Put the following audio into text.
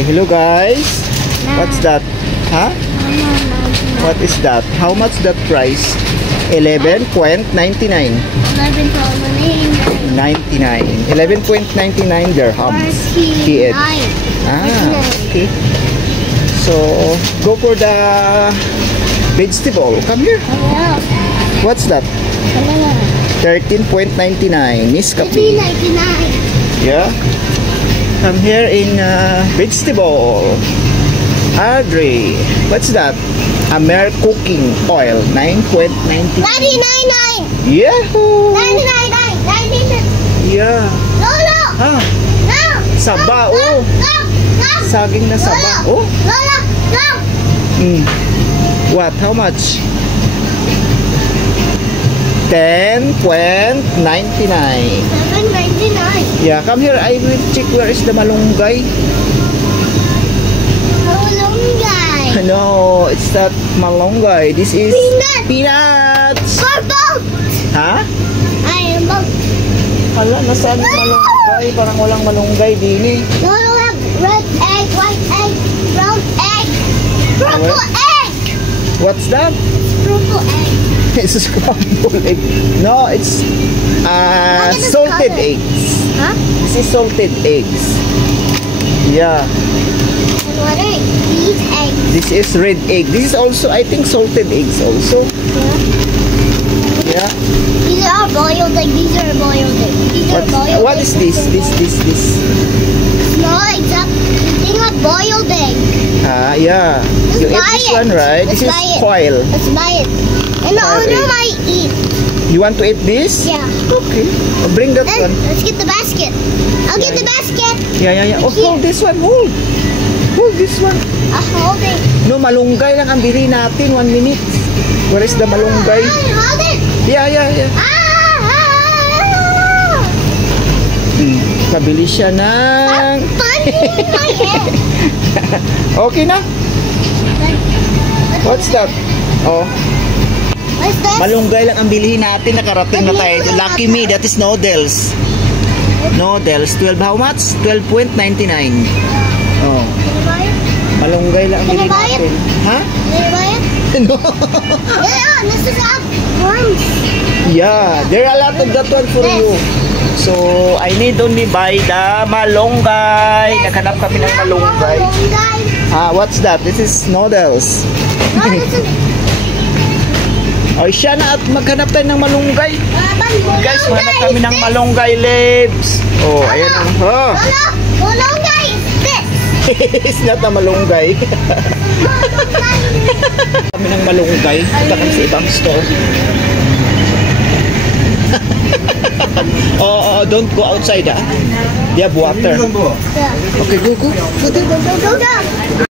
Okay, hello guys. What's that? Huh? What is that? How much that price? 11.99. 11.99. 11.99 dirhams. TH. Okay. So, go for the vegetable. Come here. What's that? 13.99. Nescafe. 13.99. Yeah. Come here in vegetable. Adri. What's that? Amer cooking oil. 9.99. 99.9. Yahoo! 999. Yeah. Lolo! Ha? No! Saba, No! oh. No! No! Saging na saba. Oh. Lolo! No! What? How much? 10.99. 7.99. Yeah, come here. I will check where is the malunggay. Malunggay. No, it's not malunggay. This is peanuts. Purple! Ha? I am both. Hala, nasaan yung malunggay? Parang walang malunggay din eh. No, no, no. Red egg, white egg, brown egg, purple egg. What's that? Purple egg. It's a scrambled egg. No, it's salted color. eggs. Huh? This is salted eggs. Yeah. And what are these eggs? This is red egg. This is also, I think, salted eggs also. Yeah. Yeah. These are boiled eggs. These are boiled eggs. These are boiled What is this? This. No, exactly. Thing like boiled egg. Yeah. Let's You eat buy this it. one, right? Let's This is buy it. foil. Let's buy it. And the Foil owner egg. might eat. You want to eat this? Yeah. Okay. Bring that Then one. let's get the basket. I'll get the basket. Yeah. Oh, hold this one. Hold this one. I'll hold it. No, malunggay lang ang bili natin. 1 minute. Where is the malunggay? Hold it. Yeah. Pabili siya ng... Funny in my head. Okay na? What's that? Oh, What's this? malunggay lang ang bilhin natin. Nakarating na tayo. Lucky me, that is noodles. Noodles, 12 how much? 12.99. Oh, Can you buy it? malunggay lang ang Can I bilhin buy it? natin. Ha? Can you buy it? No. Yeah, this is up worms. Yeah, there are a lot of that one for you. So, I need only buy the malunggay. Naghanap kami ng malunggay. What's that? This is noodles. No, this is... O, siya na at maghanap tayo ng malunggay. Guys, maghanap kami ng this. malunggay leaves. Oh, ayan ang... Oh. Lolo, malunggay is this. It's not a malunggay. Kami ng malunggay. Punta kami sa ibang store. Don't go outside, They have water. Yeah. Okay, go. Go, go, go, go, go.